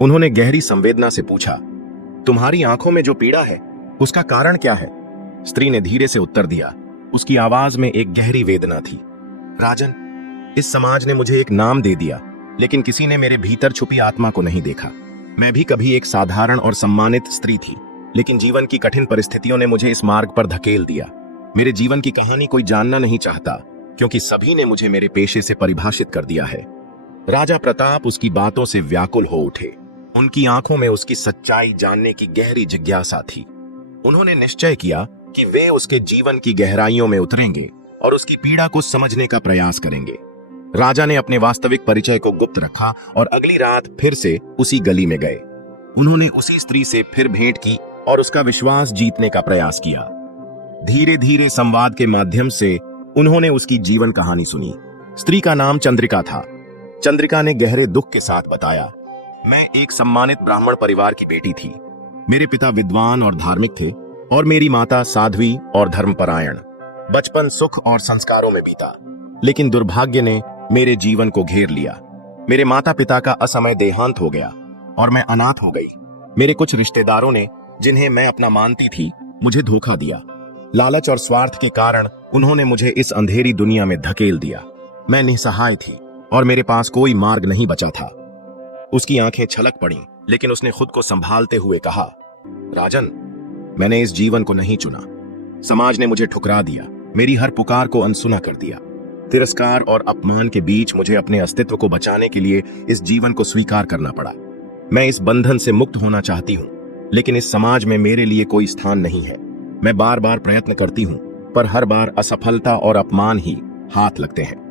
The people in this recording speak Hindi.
उन्होंने गहरी संवेदना से पूछा, तुम्हारी आंखों में जो पीड़ा है उसका कारण क्या है? स्त्री ने धीरे से उत्तर दिया। उसकी आवाज में एक गहरी वेदना थी। राजन, इस समाज ने मुझे एक नाम दे दिया, लेकिन किसी ने मेरे भीतर छुपी आत्मा को नहीं देखा। मैं भी कभी एक साधारण और सम्मानित स्त्री थी, लेकिन जीवन की कठिन परिस्थितियों ने मुझे इस मार्ग पर धकेल दिया। मेरे जीवन की कहानी कोई जानना नहीं चाहता, क्योंकि सभी ने मुझे मेरे पेशे से परिभाषित कर दिया है। राजा प्रताप उसकी बातों से व्याकुल हो उठे। उनकी आंखों में उसकी सच्चाई जानने की गहरी जिज्ञासा थी। उन्होंने निश्चय किया कि वे उसके जीवन की गहराइयों में उतरेंगे और उसकी पीड़ा को समझने का प्रयास करेंगे। राजा ने अपने वास्तविक परिचय को गुप्त रखा और अगली रात फिर से उसी गली में गए। उन्होंने उसी स्त्री से फिर भेंट की और उसका विश्वास जीतने का प्रयास किया। धीरे धीरे संवाद के माध्यम से उन्होंने उसकी जीवन कहानी सुनी। स्त्री का नाम चंद्रिका था। चंद्रिका ने गहरे दुख के साथ बताया, मैं एक सम्मानित ब्राह्मण परिवार की बेटी थी। मेरे पिता विद्वान और धार्मिक थे और मेरी माता साध्वी और धर्मपरायण। बचपन सुख और संस्कारों में बीता, लेकिन दुर्भाग्य ने मेरे जीवन को घेर लिया। मेरे माता पिता का असमय देहांत हो गया और मैं अनाथ हो गई। मेरे कुछ रिश्तेदारों ने, जिन्हें मैं अपना मानती थी, मुझे धोखा दिया। लालच और स्वार्थ के कारण उन्होंने मुझे इस अंधेरी दुनिया में धकेल दिया। मैं निसहाय थी और मेरे पास कोई मार्ग नहीं बचा था। उसकी आंखें छलक पड़ीं, लेकिन उसने खुद को संभालते हुए कहा, राजन, मैंने इस जीवन को नहीं चुना। समाज ने मुझे ठुकरा दिया, मेरी हर पुकार को अनसुना कर दिया। तिरस्कार और अपमान के बीच मुझे अपने अस्तित्व को बचाने के लिए इस जीवन को स्वीकार करना पड़ा। मैं इस बंधन से मुक्त होना चाहती हूँ, लेकिन इस समाज में मेरे लिए कोई स्थान नहीं है। मैं बार बार प्रयत्न करती हूँ, पर हर बार असफलता और अपमान ही हाथ लगते हैं।